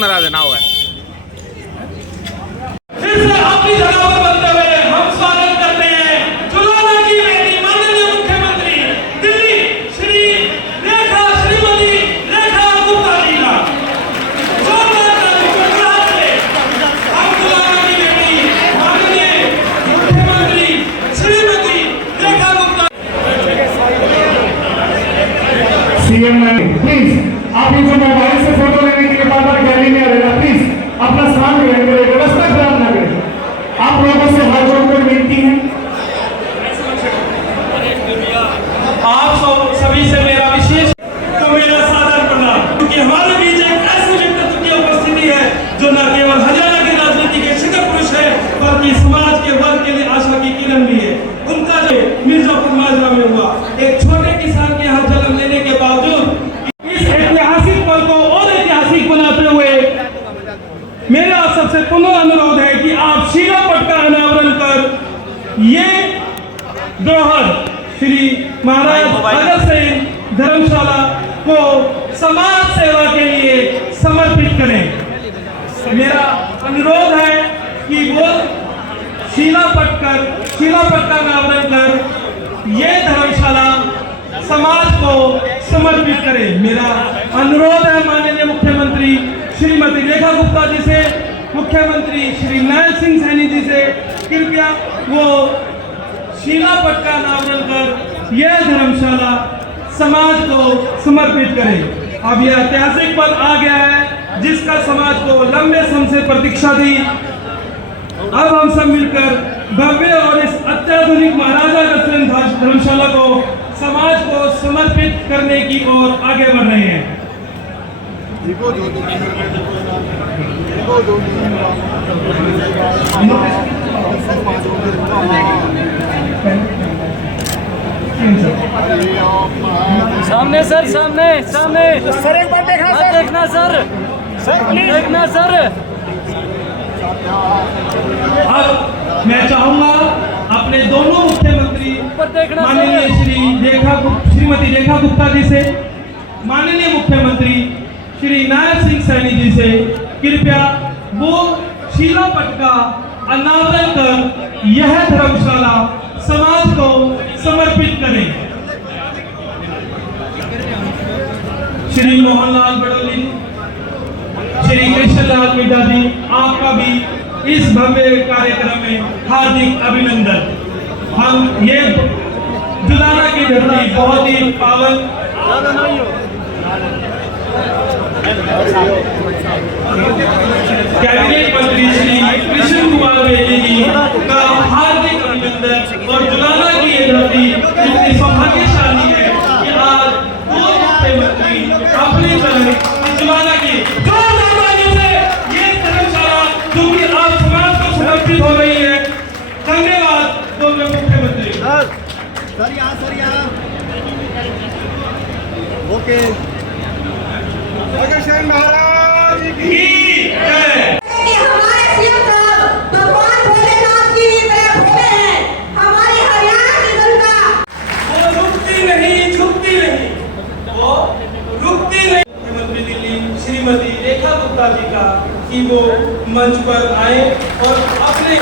नाराज ना हुआ है। फिर से अपनी जगह पर बनते हुए हम स्वागत करते हैं जुलाना की बेटी माननीय मुख्यमंत्री दिल्ली श्रीमती रेखा गुप्ता जी का। जोरदार ताली हम जुलाना की बेटी माननीय मुख्यमंत्री श्रीमती रेखा गुप्ता। सीएम प्लीज आप ये जो मोबाइल से फोटो लेने के लिए बार-बार गैलरी में आ रहे हैं, प्लीज अपना स्थान ग्रहण करें, व्यवस्था खराब ना करें। आप लोगों से हाथ जोड़कर विनती है। आप सभी से मेरा विशेष तो मेरा सादर प्रणाम, क्योंकि हमारे बीच एक ऐसे व्यक्तित्व की उपस्थिति है जो न केवल हरियाणा की राजनीति के शिखर पुरुष है बल्कि समाज के वर्ग के लिए आशा की किरण भी है। उनका जो मिर्जापुर माजरा में हुआ एक छोटे किसान के यहाँ जन्म लेने के बावजूद इस ऐतिहासिक पल को और ऐतिहासिक बनाते हुए मेरा आप सबसे पुनः अनुरोध है कि आप शीला पट का अनावरण कर ये धरोहर श्री महाराज भगत सिंह धर्मशाला को समाज सेवा के लिए समर्पित करें। मेरा अनुरोध है कि वो शीला पट का अनावरण कर ये धर्मशाला समाज को समर्पित करें। मेरा अनुरोध है माननीय मुख्यमंत्री श्रीमती रेखा गुप्ता जी से, मुख्यमंत्री श्री नायब सिंह सैनी जी से, कृपया वो शीला पट का अनावरण कर यह धर्मशाला समाज को समर्पित करें। अब यह ऐतिहासिक पल आ गया है जिसका समाज को लंबे समय से प्रतीक्षा थी। अब हम सब मिलकर भव्य और इस अत्याधुनिक महाराजा अग्रसेन धर्मशाला को समाज को समर्पित करने की ओर आगे बढ़ रहे हैं। सामने सर, सामने सामने सर, एक बार देखना सर, देखना सर, देखना सर। अब मैं चाहूंगा अपने दोनों मुख्यमंत्री माननीय श्रीमती रेखा गुप्ता जी से, माननीय मुख्यमंत्री श्री नायब सिंह सैनी जी से कृपया वो शीला पट का अनावरण कर यह धर्मशाला समाज को समर्पित करें। श्री मोहनलाल बड़ोली, श्री कृष्णलाल मीडा जी, आपका भी इस भव्य कार्यक्रम में हार्दिक अभिनंदन। हम ये जुलाना की धरती बहुत ही पावन कैबिनेट मंत्री श्री कृष्ण कुमार बेदी जी का हार्दिक अभिनंदन। और जुलाना की ये धरती इतनी सौभाग्यशाली है कि आज दो मुख्यमंत्री अपनी तरह जुलाना की हो रही है। धन्यवाद दोनों मुख्यमंत्री। सर यहाँ ओके। अग्रसेन महाराज की जय। हमारे सीएम साहब भगवान भोलेनाथ की तरह भोले हैं। हमारी हरियाणा की जनता वो रुकती नहीं, झुकती नहीं, वो रुकती नहीं। मुख्यमंत्री दिल्ली श्रीमती रेखा गुप्ता जी का कि वो मंच पर आए और अपने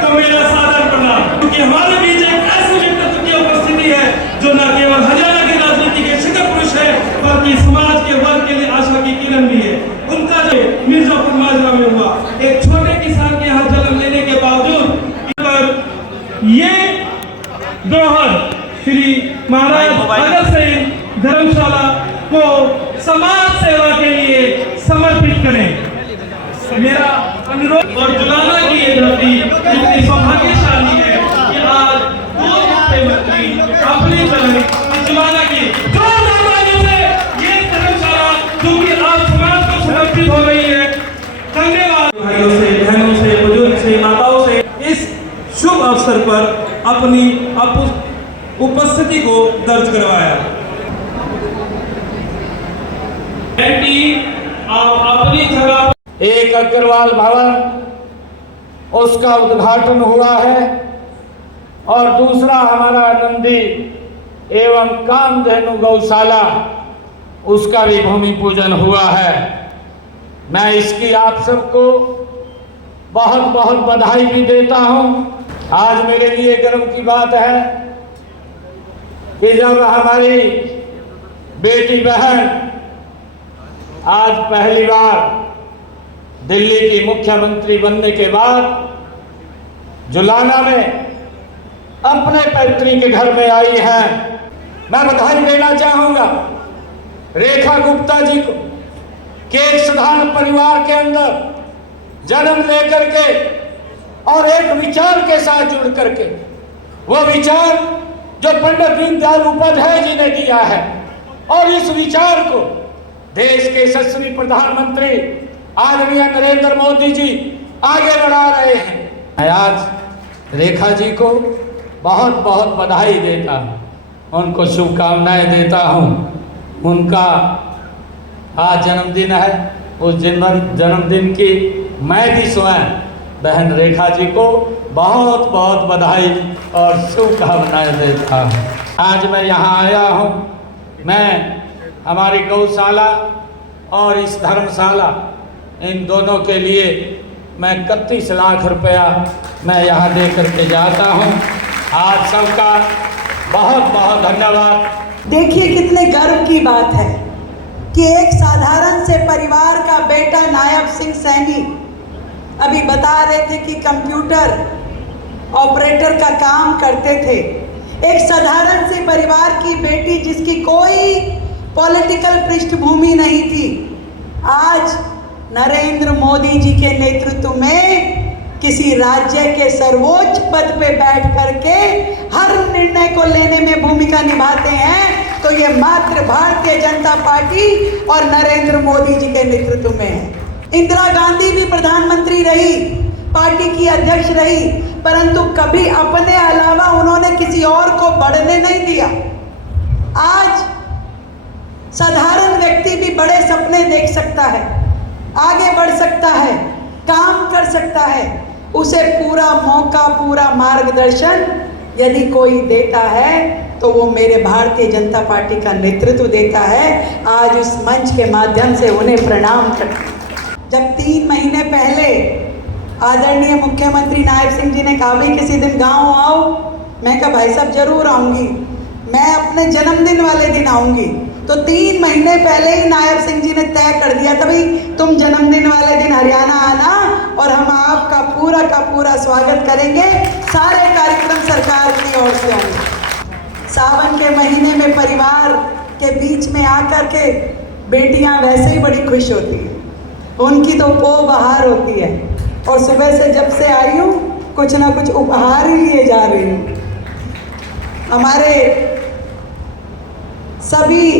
तो मेरा सादर प्रणाम, क्योंकि हमारे बीच एक ऐसे व्यक्तित्व की उपस्थिति है जो न केवल हरियाणा की राजनीति के शिखर पुरुष है बल्कि समाज के वर्ग के लिए आशा की किरण भी है। उनका जो मिर्जापुर माजरा में हुआ एक छोटे किसान के यहाँ जन्म लेने के बावजूद ये धरोहर श्री महाराज भगत सिंह धर्मशाला को समाज सेवा के लिए समर्पित करें। मेरा अनुरोध और जुलाना की ये धरती इतनी सौभाग्यशाली है कि आज दो मुख्यमंत्री अपनी तरह जुलाना की ये धर्मशाला जो कि आज समाज को समर्पित हो रही है। धन्यवाद भाइयों से, बहनों से, बुजुर्ग से, माताओं से इस शुभ अवसर पर अपनी उपस्थिति को दर्ज करवाया। आप अपनी जगह एक अग्रवाल भवन उसका उद्घाटन हुआ है और दूसरा हमारा नंदी एवं कामधेनु गौशाला उसका भी भूमि पूजन हुआ है। मैं इसकी आप सबको बहुत बहुत बधाई भी देता हूं। आज मेरे लिए गर्व की बात है कि जब हमारी बेटी बहन आज पहली बार दिल्ली की मुख्यमंत्री बनने के बाद जुलाना में अपने पैतृक घर में आई है। मैं बधाई देना चाहूंगा रेखा गुप्ता जी को कि एक साधारण परिवार के अंदर जन्म लेकर के और एक विचार के साथ जुड़ करके, वो विचार जो पंडित दीनदयाल उपाध्याय जी ने दिया है और इस विचार को देश के यशस्वी प्रधानमंत्री आदरणीय नरेंद्र मोदी जी आगे बढ़ा रहे हैं। मैं आज रेखा जी को बहुत बहुत बधाई देता हूँ, उनको शुभकामनाएं देता हूँ। उनका आज जन्मदिन है, उस जन्मदिन की मैं भी स्वयं बहन रेखा जी को बहुत बहुत बधाई और शुभकामनाएं देता हूँ। आज मैं यहाँ आया हूँ, मैं हमारी गौशाला और इस धर्मशाला इन दोनों के लिए मैं 31 लाख रुपया मैं यहाँ दे करके जाता हूँ। आप सबका बहुत बहुत धन्यवाद। देखिए कितने गर्व की बात है कि एक साधारण से परिवार का बेटा नायब सिंह सैनी अभी बता रहे थे कि कंप्यूटर ऑपरेटर का काम करते थे। एक साधारण से परिवार की बेटी जिसकी कोई पॉलिटिकल पृष्ठभूमि नहीं थी, आज नरेंद्र मोदी जी के नेतृत्व में किसी राज्य के सर्वोच्च पद पे बैठ करके हर निर्णय को लेने में भूमिका निभाते हैं, तो ये मात्र भारतीय जनता पार्टी और नरेंद्र मोदी जी के नेतृत्व में है। इंदिरा गांधी भी प्रधानमंत्री रही, पार्टी की अध्यक्ष रही, परंतु कभी अपने अलावा उन्होंने किसी और को बढ़ने नहीं दिया। आज साधारण व्यक्ति भी बड़े सपने देख सकता है, आगे बढ़ सकता है, काम कर सकता है। उसे पूरा मौका, पूरा मार्गदर्शन यदि कोई देता है तो वो मेरे भारतीय जनता पार्टी का नेतृत्व देता है। आज उस मंच के माध्यम से उन्हें प्रणाम करती हूं। जब 3 महीने पहले आदरणीय मुख्यमंत्री नायब सिंह जी ने कहा भाई किसी दिन गांव आओ, मैं कहा भाई साहब जरूर आऊँगी, मैं अपने जन्मदिन वाले दिन आऊँगी। तो 3 महीने पहले ही नायब सिंह जी ने तय कर दिया था भाई तुम जन्मदिन वाले दिन हरियाणा आना और हम आपका पूरा का पूरा स्वागत करेंगे। सारे कार्यक्रम सरकार की ओर से होंगे। सावन के महीने में परिवार के बीच में आकर के बेटियां वैसे ही बड़ी खुश होती हैं, उनकी तो पो बहार होती है। और सुबह से जब से आई हूँ कुछ ना कुछ उपहार ही लिए जा रही हूँ। हमारे सभी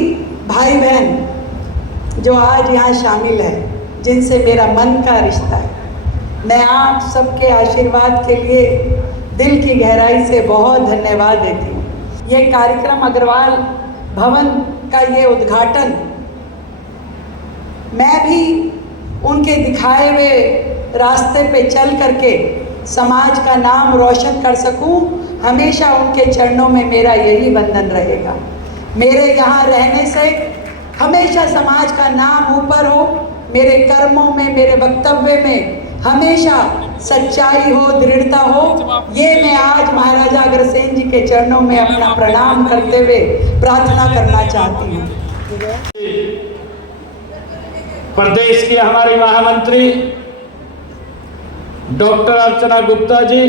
भाई बहन जो आज यहाँ शामिल हैं, जिनसे मेरा मन का रिश्ता है, मैं आप सबके आशीर्वाद के लिए दिल की गहराई से बहुत धन्यवाद देती हूँ। ये कार्यक्रम अग्रवाल भवन का ये उद्घाटन मैं भी उनके दिखाए हुए रास्ते पे चल करके समाज का नाम रोशन कर सकूं, हमेशा उनके चरणों में मेरा यही वंदन रहेगा। मेरे यहाँ रहने से हमेशा समाज का नाम ऊपर हो, मेरे कर्मों में, मेरे वक्तव्य में हमेशा सच्चाई हो, दृढ़ता हो। ये मैं आज महाराजा अग्रसेन जी के चरणों में अपना प्रणाम करते हुए प्रार्थना करना चाहती हूँ। प्रदेश की हमारी महामंत्री डॉक्टर अर्चना गुप्ता जी,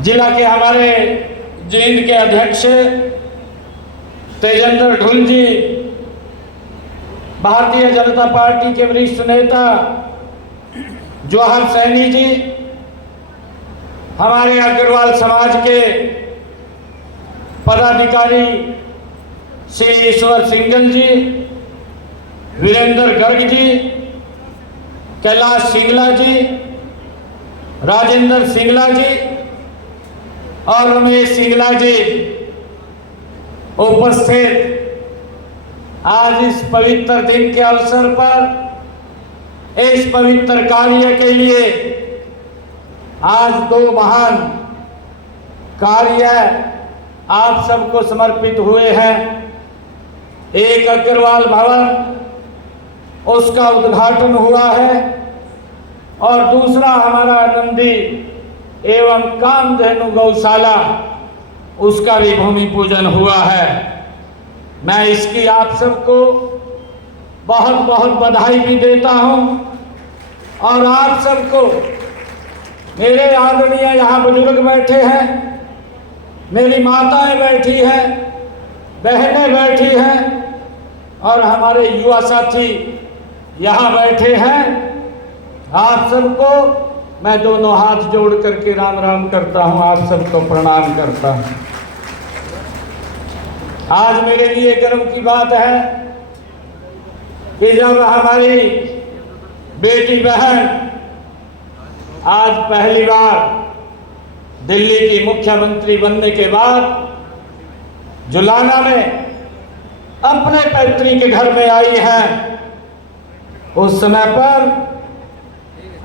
जिला के हमारे जींद के अध्यक्ष तेजेंद्र ढुल जी, भारतीय जनता पार्टी के वरिष्ठ नेता जवाहर सैनी जी, हमारे अग्रवाल समाज के पदाधिकारी श्री ईश्वर सिंघल जी, वीरेंद्र गर्ग जी, कैलाश सिंगला जी, राजेंद्र सिंगला जी और रमेश सिंगला जी उपस्थित आज इस पवित्र दिन के अवसर पर इस पवित्र कार्य के लिए आज 2 महान कार्य आप सबको समर्पित हुए हैं। एक अग्रवाल भवन, उसका उद्घाटन हुआ है, और दूसरा हमारा नंदी एवं कामधेनु गौशाला, उसका भी भूमि पूजन हुआ है। मैं इसकी आप सबको बहुत बहुत बधाई भी देता हूं, और आप सबको, मेरे आदरणीय यहाँ बुजुर्ग बैठे हैं, मेरी माताएं बैठी हैं, बहनें बैठी हैं, और हमारे युवा साथी यहाँ बैठे हैं, आप सबको मैं दोनों हाथ जोड़ करके राम राम करता हूँ, आप सबको प्रणाम करता हूँ। आज मेरे लिए गर्व की बात है कि जब हमारी बेटी बहन आज पहली बार दिल्ली की मुख्यमंत्री बनने के बाद जुलाना में अपने पैतृक घर में आई है, उस समय पर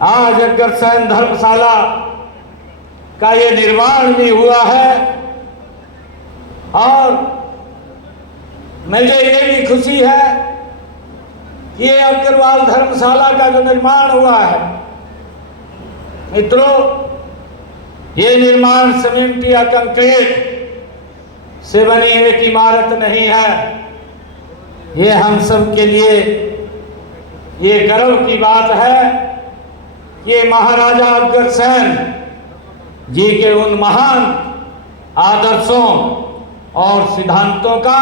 आज अग्रसेन धर्मशाला का ये निर्माण भी हुआ है। और मुझे ये भी खुशी है कि ये अग्रवाल धर्मशाला का जो निर्माण हुआ है, मित्रों, ये निर्माण सीमेंट या कंक्रीट से बनी एक इमारत नहीं है। ये हम सब के लिए ये गर्व की बात है कि महाराजा अग्रसेन जी के उन महान आदर्शों और सिद्धांतों का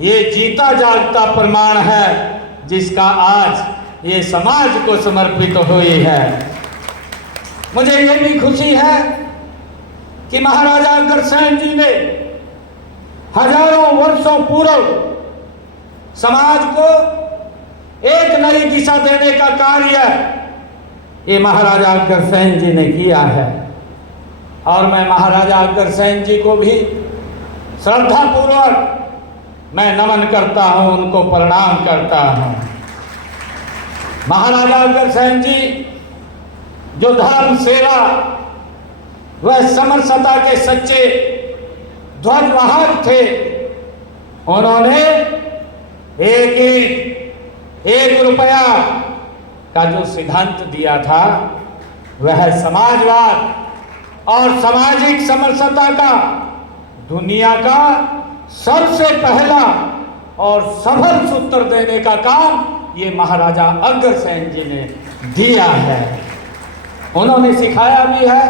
ये जीता जागता प्रमाण है, जिसका आज ये समाज को समर्पित हुई है। मुझे ये भी खुशी है कि महाराजा अग्रसेन जी ने हजारों वर्षों पूर्व समाज को एक नई दिशा देने का कार्य ये महाराजा अग्रसेन जी ने किया है। और मैं महाराजा अग्रसेन जी को भी श्रद्धापूर्वक मैं नमन करता हूं, उनको प्रणाम करता हूं। महाराजा अग्रसेन जी जो धर्म, सेवा व समरसता के सच्चे ध्वजवाहक थे, उन्होंने एक रुपया का जो सिद्धांत दिया था वह समाजवाद और सामाजिक समरसता का दुनिया का सबसे पहला और सफल सूत्र देने का काम ये महाराजा अग्रसेन जी ने दिया है। उन्होंने सिखाया भी है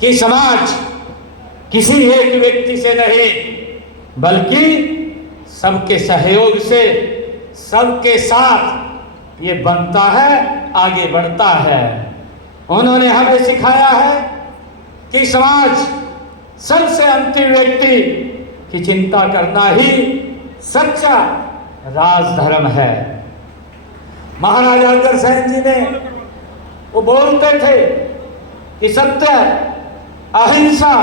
कि समाज किसी एक व्यक्ति से नहीं बल्कि सबके सहयोग से, सबके साथ ये बनता है, आगे बढ़ता है। उन्होंने हमें सिखाया है कि समाज सबसे अंतिम व्यक्ति की चिंता करना ही सच्चा राजधर्म है। महाराजा अग्रसेन जी ने वो बोलते थे कि सत्य, अहिंसा,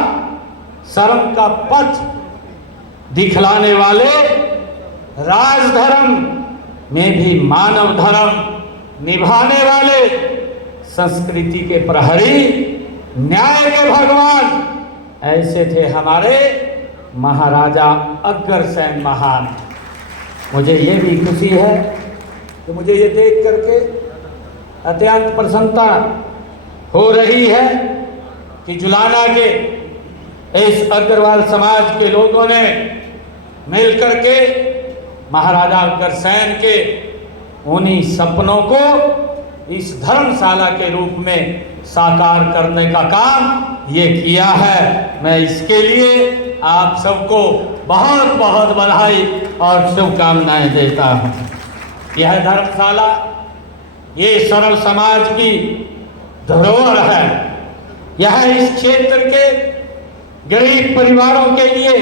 शर्म का पथ दिखलाने वाले राजधर्म में भी मानव धर्म निभाने वाले, संस्कृति के प्रहरी, न्याय के भगवान, ऐसे थे हमारे महाराजा अग्रसेन महान। मुझे ये भी खुशी है कि मुझे ये देख करके अत्यंत प्रसन्नता हो रही है कि जुलाना के इस अग्रवाल समाज के लोगों ने मिलकर के महाराजा अग्रसेन के उन्हीं सपनों को इस धर्मशाला के रूप में साकार करने का काम ये किया है। मैं इसके लिए आप सबको बहुत बहुत बधाई और शुभकामनाएं देता हूं। यह धर्मशाला ये सरल समाज की धरोहर है। यह इस क्षेत्र के गरीब परिवारों के लिए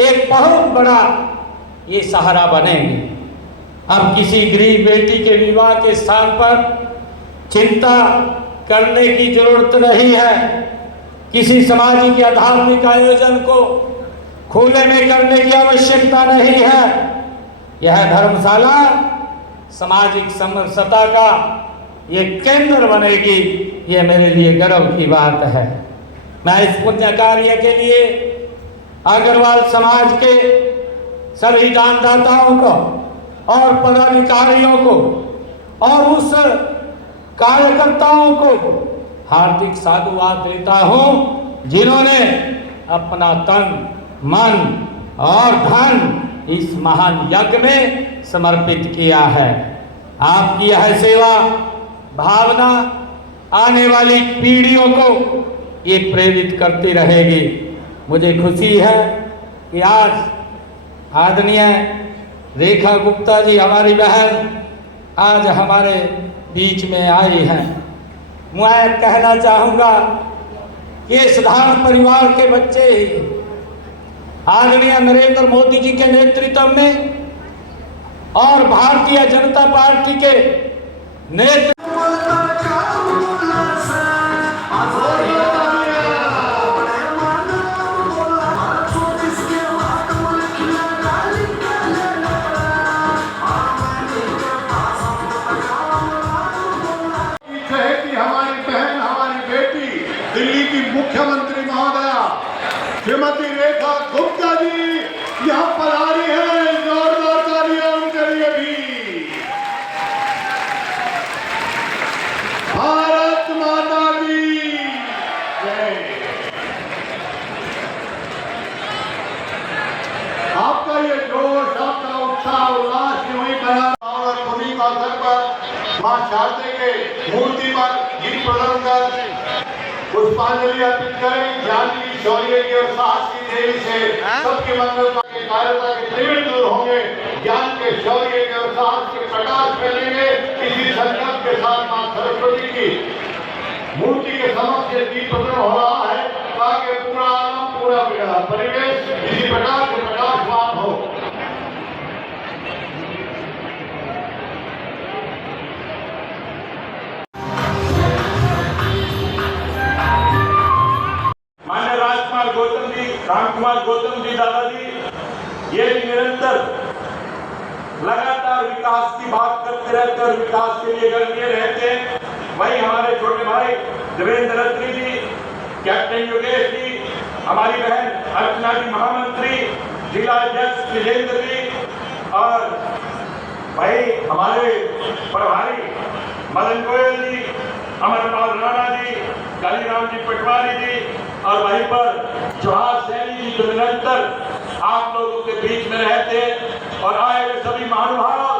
एक बहुत बड़ा ये सहारा बनेगी। अब किसी गरीब बेटी के विवाह के स्थान पर चिंता करने की जरूरत नहीं है। किसी सामाजिक या धार्मिक आयोजन को खुले में करने की आवश्यकता नहीं है। यह धर्मशाला सामाजिक समरसता का ये केंद्र बनेगी, ये मेरे लिए गर्व की बात है। मैं इस पुण्य कार्य के लिए अग्रवाल समाज के सभी दानदाताओं को और पदाधिकारियों को और उस कार्यकर्ताओं को हार्दिक साधुवाद देता हूं, जिन्होंने अपना तन, मन और धन इस महान यज्ञ में समर्पित किया है। आपकी यह सेवा भावना आने वाली पीढ़ियों को ये प्रेरित करती रहेगी। मुझे खुशी है कि आज आदरणीय रेखा गुप्ता जी, हमारी बहन, आज हमारे बीच में आई हैं। मैं कहना चाहूँगा कि साधारण परिवार के बच्चे ही आदरणीय नरेंद्र मोदी जी के नेतृत्व में और भारतीय जनता पार्टी के नेतृत्व मुख्यमंत्री महोदया श्रीमती रेखा गुप्ता जी यहाँ पर आ रही है। जोरदार तालियां उनके लिए भी। भारत माता की जय। आपका ये जोश, आपका उत्साह उल्लास यूं ही बना और पुण्य का अवसर पर मां शारदे के मूर्ति पर गीत प्रदान कर पुष्पांजलि अर्पित करें। ज्ञान की, शौर्य की और साहस की देवी से सबके मंगल के कार्यता के तीव्र दूर होंगे। ज्ञान के, शौर्य के और साहस के प्रकाश फैलेंगे। इसी संकल्प के साथ मां सरस्वती की मूर्ति के समक्ष दीप प्रज्वलन हो रहा है ताकि पूरा आनंद, पूरा परिवेश इसी प्रकार से प्रकाशवान हो। रामकुमार गौतम जी, दादाजी, ये निरंतर लगातार विकास की बात करते रहते और विकास के लिए गणनीय रहते हैं। वही हमारे छोटे भाई देवेंद्र रत्नी जी, कैप्टन योगेश जी, हमारी बहन अर्चना जी महामंत्री, जिला अध्यक्ष विजेंद्र जी और भाई हमारे प्रभारी मदन गोयल जी, अमरपाल राणा जी, कालीराम जी पटवारी जी और वहीं पर जवाहर सैनी जी जो निरंतर आप लोगों के बीच में रहते हैं और आए हुए सभी महानुभाव,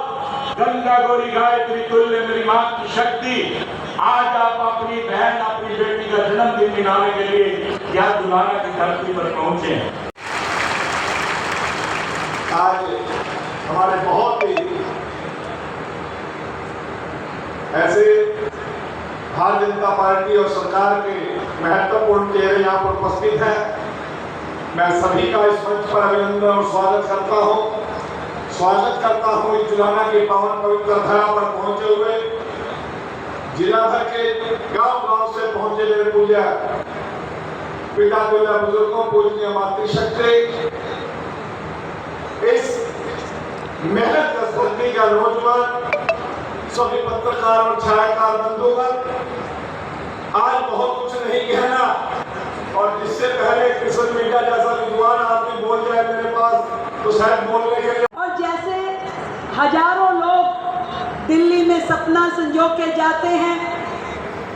गंगा गौरी गायत्री तुल्य मेरी मां की शक्ति, आज आप अपनी बहन, अपनी बेटी का जन्मदिन मनाने के लिए यह दुलाना की धरती पर पहुंचे हैं। आज हमारे बहुत ही ऐसे भारतीय जनता पार्टी और सरकार के महत्वपूर्ण चेहरे यहाँ पर उपस्थित हैं। मैं सभी का इस मंच पर अभिनंदन और स्वागत करता हूँ इस जुलाना की पावन पवित्र धरा पर पहुंचे हुए जिला भर के गांव-गांव से पहुंचे मेरे पूज्य पिता तुल्य बुजुर्गों, पूजनीय मातृशक्ति, इस मेहनत का धरती का रोज पर सभी पत्रकार और छायाकार बंधुगण, आज बहुत कुछ नहीं कहना और जिससे पहले कृष्ण मीडिया जैसा विद्वान आदमी बोल जाए मेरे पास तो शायद बोलने के लिए। और जैसे हजारों लोग दिल्ली में सपना संजो के जाते हैं,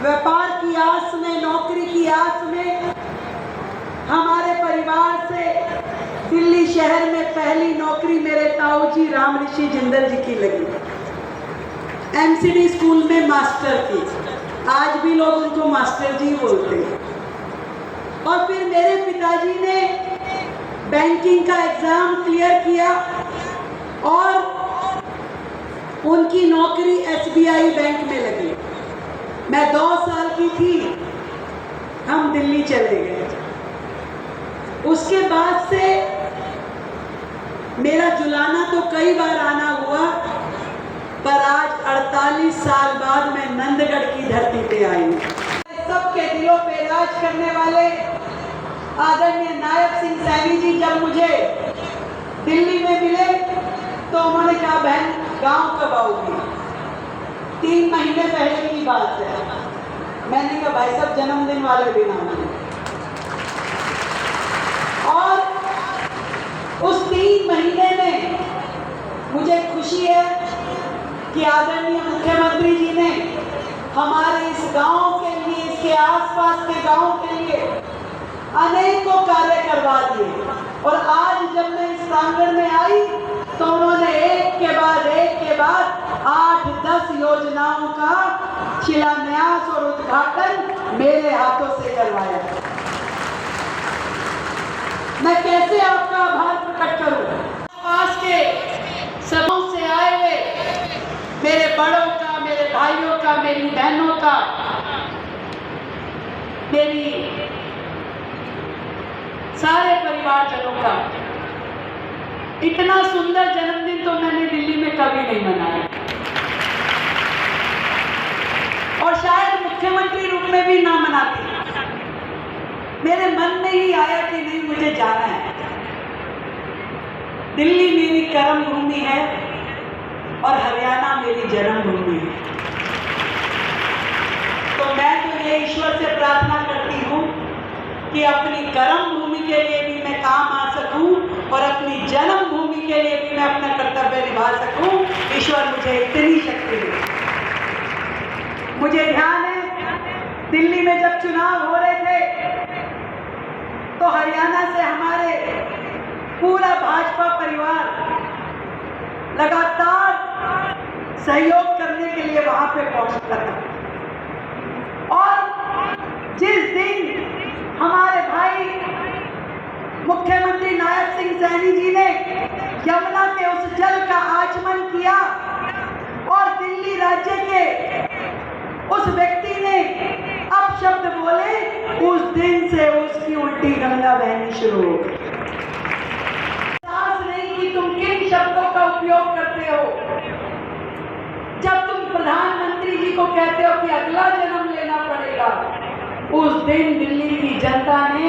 व्यापार की आस में, नौकरी की आस में, हमारे परिवार से दिल्ली शहर में पहली नौकरी मेरे ताऊ जी राम ऋषि जिंदल जी की लगी, एमसीडी स्कूल में मास्टर की। आज भी लोग उनको मास्टर जी बोलते हैं। और फिर मेरे पिताजी ने बैंकिंग का एग्जाम क्लियर किया और उनकी नौकरी एसबीआई बैंक में लगी। मैं 2 साल की थी, हम दिल्ली चले गए। उसके बाद से मेरा जुलाना तो कई बार आना हुआ, पर आज 48 साल बाद मैं नंदगढ़ की धरती पे आई हूँ। सबके दिलों पे राज करने वाले आदरणीय नायब सिंह सैनी जी जब मुझे दिल्ली में मिले तो उन्होंने कहा, बहन गांव कब आओगी? 3 महीने पहले की बात है। मैंने कहा भाई साहब जन्मदिन वाले दिन आऊंगी। और उस 3 महीने में मुझे खुशी है कि आदरणीय मुख्यमंत्री जी ने हमारे इस गांव के लिए, इसके आसपास के गांव के लिए अनेकों कार्य करवा दिए। और आज जब मैं इस प्रांगण में आई तो उन्होंने एक के बाद 8-10 योजनाओं का शिलान्यास और उद्घाटन मेरे हाथों से करवाया। मैं कैसे आपका आभार प्रकट करूं? पास के समूह से आए हुए मेरे बड़ों का, मेरे भाइयों का, मेरी बहनों का, मेरी सारे परिवारजनों का इतना सुंदर जन्मदिन तो मैंने दिल्ली में कभी नहीं मनाया। और शायद मुख्यमंत्री रूप में भी ना मनाती। मेरे मन में ही आया कि नहीं, मुझे जाना है। दिल्ली मेरी कर्म भूमि है और हरियाणा मेरी जन्मभूमि है। तो मैं तो ये ईश्वर से प्रार्थना करती हूँ कि अपनी कर्म भूमि के लिए भी मैं काम आ सकूं और अपनी जन्मभूमि के लिए भी मैं अपना कर्तव्य निभा सकूं। ईश्वर मुझे इतनी शक्ति दे। मुझे ध्यान है दिल्ली में जब चुनाव हो रहे थे तो हरियाणा से हमारे पूरा भाजपा परिवार लगातार सहयोग करने के लिए वहां पे पहुंचता था। और जिस दिन हमारे भाई मुख्यमंत्री नायब सिंह सैनी जी ने यमुना के उस जल का आचमन किया और दिल्ली राज्य के उस व्यक्ति ने अपशब्द बोले, उस दिन से उसकी उल्टी गंगा बहनी शुरू हो गई। एहसास नहीं कि तुम किन शब्दों का उपयोग करते हो। जब तुम प्रधानमंत्री जी को कहते हो कि अगला जन्म लेना पड़ेगा, उस दिन दिल्ली की जनता ने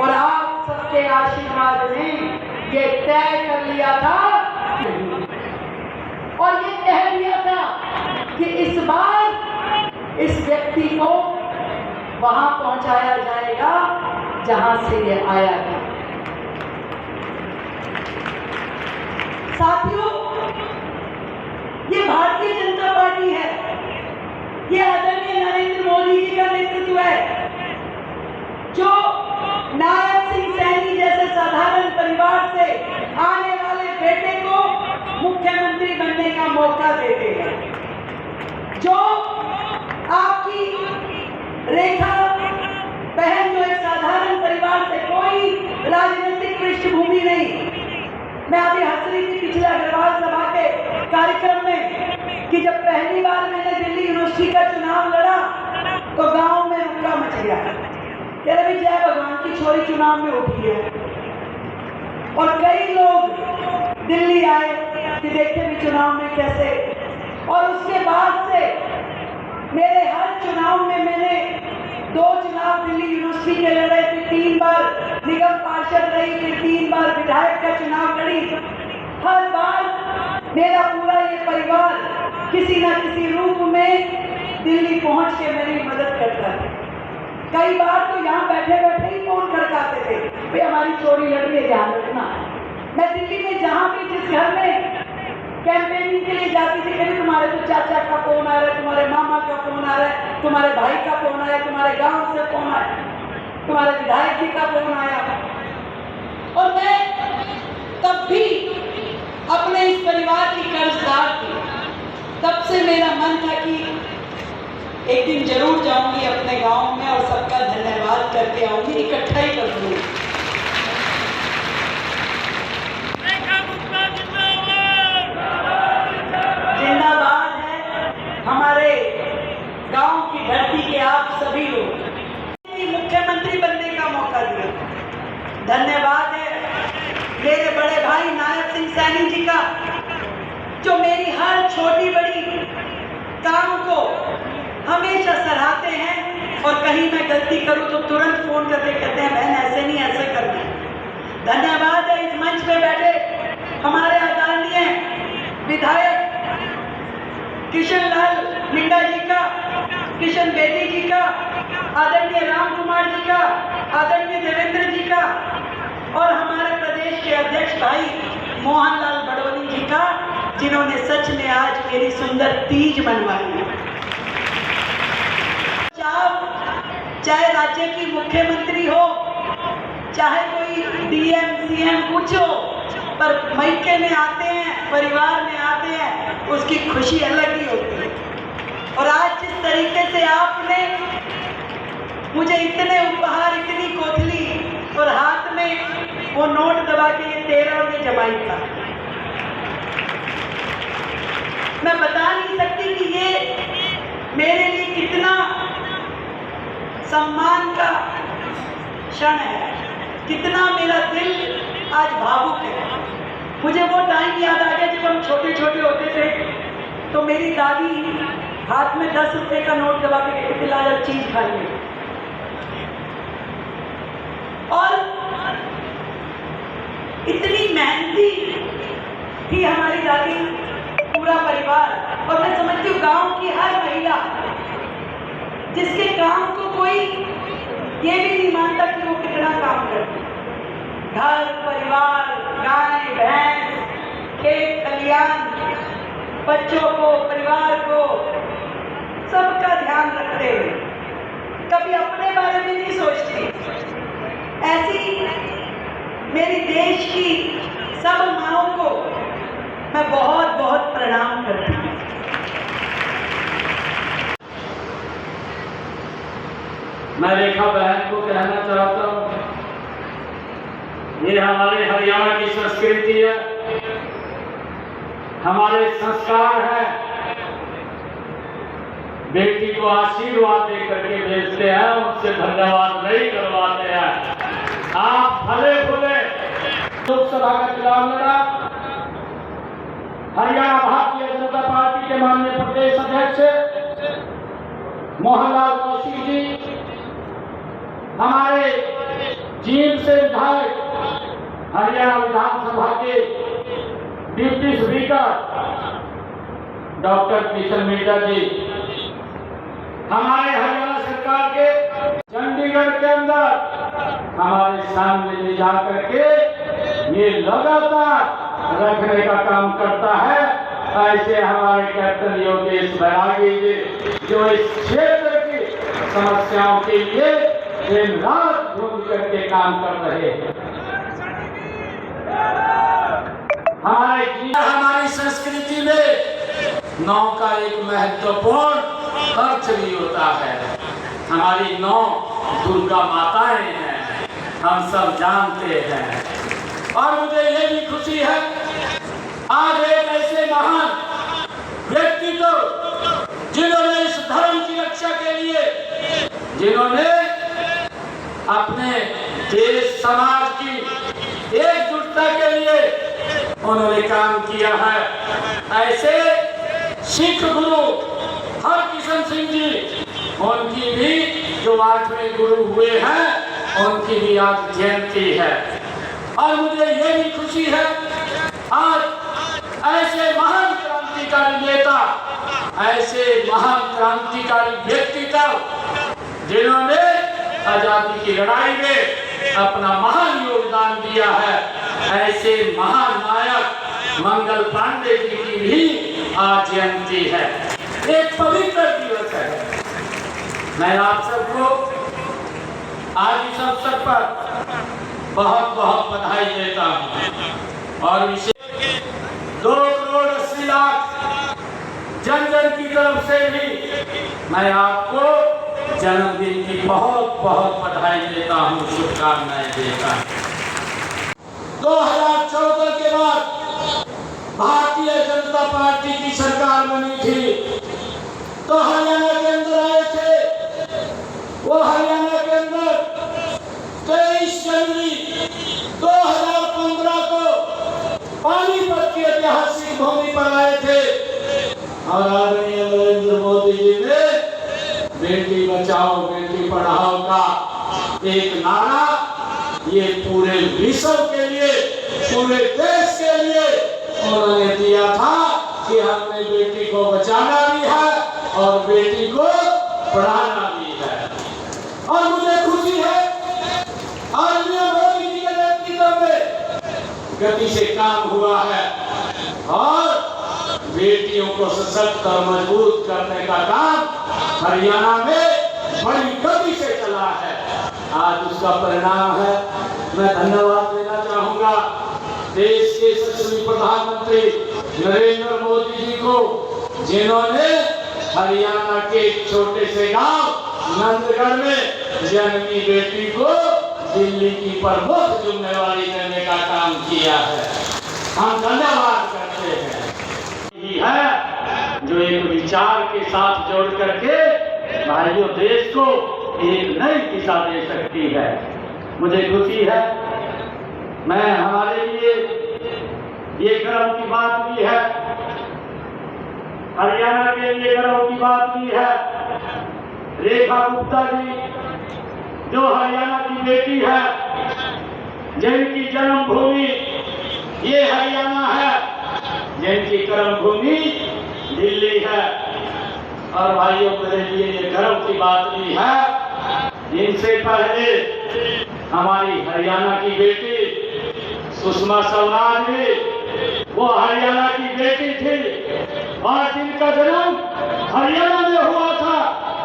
और आप सबके आशीर्वाद ने ये तय कर लिया था और ये कह दिया था कि इस बार इस व्यक्ति को वहां पहुंचाया जाएगा जहां से ये आया था। साथियों, ये भारतीय जनता पार्टी है, ये आदरणीय नरेंद्र मोदी जी का नेतृत्व है जो नायब सिंह सैनी जैसे साधारण परिवार से आने वाले बेटे को मुख्यमंत्री बनने का मौका देते हैं। जो आपकी रेखा बहन जो एक साधारण परिवार से कोई राजनीतिक पृष्ठभूमि नहीं। मैं अभी हंस रही थी पिछले अग्रवाल सभा के कार्यक्रम में कि जब पहली बार मैंने दिल्ली यूनिवर्सिटी का चुनाव लड़ा तो गांव में रुका मच गया। कह रहे जय भगवान की छोरी चुनाव में उठी है। और कई लोग दिल्ली आए कि देखे भी चुनाव में कैसे। और उसके बाद से मेरे हर चुनाव में मैंने 2 चुनाव दिल्ली यूनिवर्सिटी के लड़े, फिर 3 बार निगम पार्षद रही, फिर 3 बार विधायक का चुनाव लड़ी। हर बार मेरा पूरा ये परिवार किसी न किसी रूप में दिल्ली पहुंच के मेरी मदद करता है। कई बार तो यहाँ बैठे बैठे ही फोन खड़काते थे, भाई हमारी चोरी लड़ रही है, ध्यान रखना। मैं दिल्ली में जहाँ भी जिस घर में कैंपेनिंग के लिए जाती थी, कभी तुम्हारे तो चाचा का फोन आ रहा है, तुम्हारे मामा का फोन आ रहा है, तुम्हारे भाई का फोन आया, तुम्हारे गांव से फोन आया, तुम्हारे विधायक जी का फोन आया। और मैं तब भी अपने इस परिवार की कर्जदार थी। तब से मेरा मन था कि एक दिन जरूर जाऊंगी अपने गांव में और सबका धन्यवाद करके आऊंगी, इकट्ठा ही कर दूंगी। जिंदाबाद है हमारे गांव की धरती के आप सभी लोग। मुख्यमंत्री बनने का मौका दिया। धन्यवाद है मेरे बड़े भाई नायब सिंह सैनी जी का, जो मेरी हर छोटी बड़ी काम को हमेशा सराहते हैं। और कहीं मैं गलती करूं तो तुरंत फोन करके कहते हैं बहन ऐसे नहीं, ऐसे करना। धन्यवाद है इस मंच पे बैठे हमारे आदरणीय विधायक किशन लाल मिंडा जी का, किशन बेदी जी का, आदरणीय राम कुमार जी का, आदरणीय देवेंद्र जी का और हमारे प्रदेश के अध्यक्ष भाई मोहनलाल बड़ोनी जी का, जिन्होंने सच में आज मेरी सुंदर तीज मनवाई। चाहे राज्य की मुख्यमंत्री हो, चाहे कोई डीएम सीएम कुछ हो, पर मायके में आते हैं, परिवार में आते हैं, उसकी खुशी अलग ही होती है। और आज जिस तरीके से आपने मुझे इतने उपहार, इतनी कोथली और हाथ में वो नोट दबा के ये 13वीं जमाई था, मैं बता नहीं सकती कि ये मेरे लिए कितना सम्मान का क्षण है, कितना मेरा दिल आज भावुक है। मुझे वो टाइम याद आ गया जब हम छोटे छोटे होते थे, तो मेरी दादी हाथ में 10 रुपए का नोट दबा के कहती थी, ला जाओ चीज खा ली। और इतनी मेहनती थी हमारी दादी, पूरा परिवार। और मैं समझती हूँ गांव की हर महिला जिसके काम को कोई ये भी नहीं मानता कि वो कितना काम करती, घर परिवार, गाय भैंस, खेत खलियान, बच्चों को, परिवार को, सबका ध्यान रखते हुए कभी अपने बारे में नहीं सोचती। ऐसी मेरी देश की सब माँओं को मैं बहुत बहुत प्रणाम करती हूँ। मैं रेखा बहन को कहना चाहता हूँ, ये हमारे हरियाणा की संस्कृति है, हमारे संस्कार है। बेटी को आशीर्वाद दे करके भेजते हैं, उनसे धन्यवाद नहीं करवाते हैं। आप भले भले लोकसभा का चुनाव लड़ा, हरियाणा भारतीय जनता पार्टी के माननीय प्रदेश अध्यक्ष मोहनलाल कौशिक जी, हमारे जींद से विधायक, Haryana Vidhan Sabha deputy speaker doctor Kishan Mirza ji, हमारे हरियाणा सरकार के चंडीगढ़ के अंदर हमारे सामने ले जा करके ये लगातार रखने का काम करता है। ऐसे हमारे कैप्टन योगेश बैरागी जी, जो इस क्षेत्र की समस्याओं के लिए दिन रात घूम करके काम कर रहे हैं। हमारी संस्कृति में 9 का एक महत्वपूर्ण अर्थ भी होता है। हमारी 9 दुर्गा माताएं हैं, हम सब जानते हैं। और मुझे ये भी खुशी है, आज एक ऐसे महान व्यक्तित्व जिन्होंने इस धर्म की रक्षा के लिए, जिन्होंने अपने देश समाज की एकजुटता के लिए उन्होंने काम किया है। ऐसे सिख गुरु हरकिशन सिंह जी, उनकी भी जो 8वें गुरु हुए हैं, उनकी भी आज जयंती है। और मुझे ये भी खुशी है, आज ऐसे महान क्रांतिकारी नेता, ऐसे महान क्रांतिकारी व्यक्तित्व जिन्होंने आजादी की लड़ाई में अपना महान योगदान दिया है, ऐसे महान नायक मंगल पांडे जी की भी आज जयंती है। एक पवित्र दिवस है। मैं आप सबको आज इस अवसर पर बहुत बहुत बधाई देता हूँ। और विशेष 2 करोड़ 80 लाख जन जन की तरफ से भी मैं आपको जन्मदिन की बहुत बहुत बधाई देता हूँ, शुभकामनाएं देता हूँ। 2014 के बाद भारतीय जनता पार्टी की सरकार बनी थी, तो हरियाणा के अंदर आए थे। वो हरियाणा के अंदर 23 जनवरी 2015 को पानीपत की ऐतिहासिक भूमि पर आए थे। और आदरणीय नरेंद्र मोदी जी ने बेटी बचाओ बेटी पढ़ाओ का एक नारा ये पूरे विश्व के लिए, पूरे देश के लिए उन्होंने दिया था कि हमने बेटी को बचाना और बेटी को पढ़ाना भी है। और मुझे खुशी है आज मोदी जी के नेतृत्व में गति से काम हुआ है और बेटियों को सशक्त और मजबूत करने का काम हरियाणा में बड़ी गति से चला है। आज उसका परिणाम है। मैं धन्यवाद देना चाहूंगा देश के यशस्वी प्रधानमंत्री नरेंद्र मोदी जी को, जिन्होंने हरियाणा के एक छोटे से गांव नंदगढ़ में जन्मी बेटी को दिल्ली की प्रमुख जिम्मेवारी देने का काम किया है। हम धन्यवाद करते हैं। यही है जो एक विचार के साथ जोड़ करके भाइयों देश को एक नई दिशा दे सकती है। मुझे खुशी है, मैं हमारे लिए ये गर्व की बात भी है, हरियाणा के लिए गर्व की बात भी है। रेखा गुप्ता जी जो हरियाणा की बेटी है, जिनकी जन्मभूमि ये हरियाणा है, जिनकी कर्मभूमि दिल्ली है। और भाइयों मेरे लिए ये गर्व की बात भी है, इनसे पहले हमारी हरियाणा की बेटी सुषमा स्वराज भी वो हरियाणा की बेटी थी और जिनका जन्म हरियाणा में हुआ था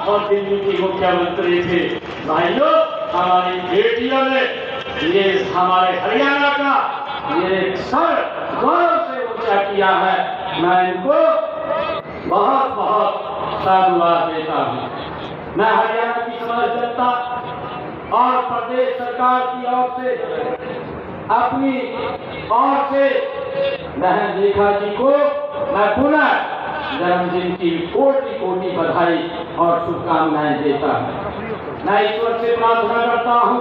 और दिल्ली की मुख्यमंत्री थी। भाइयों हमारी बेटियों ने ये हमारे हरियाणा का ये सर गौरव से ऊंचा किया है। मैं इनको बहुत बहुत साधुवाद देता हूँ। मैं हरियाणा की समस्त जनता और प्रदेश सरकार की ओर से अपनी ओर से बहन रेखा जी को मैं पुनः जन्मदिन की कोटि कोटि बधाई और शुभकामनाएं देता हूँ। मैं ईश्वर से प्रार्थना करता हूँ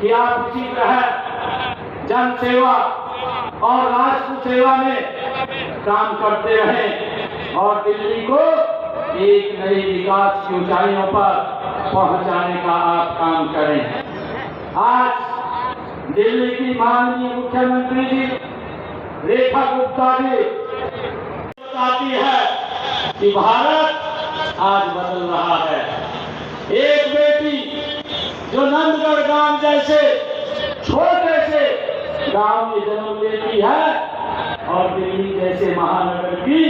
कि आप इसी तरह जन सेवा और राष्ट्र सेवा में काम करते रहें और दिल्ली को एक नई विकास की ऊंचाइयों पर पहुंचाने का आप काम करें। आज दिल्ली की माननीय मुख्यमंत्री जी रेखा गुप्ता जी बताती है कि भारत आज बदल रहा है। एक बेटी जो नंदगढ़ गांव जैसे छोटे से गांव में जन्म लेती है और दिल्ली जैसे महानगर की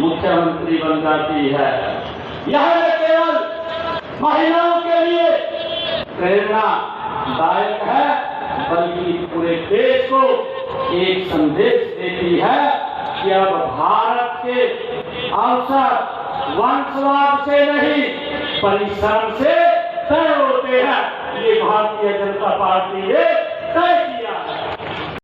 मुख्यमंत्री बन जाती है। यह न केवल महिलाओं के लिए प्रेरणादायक है बल्कि पूरे देश को एक संदेश देती है कि अब भारत के अवसर वंशवाद से नहीं परिश्रम से तय होते हैं। ये भारतीय जनता पार्टी है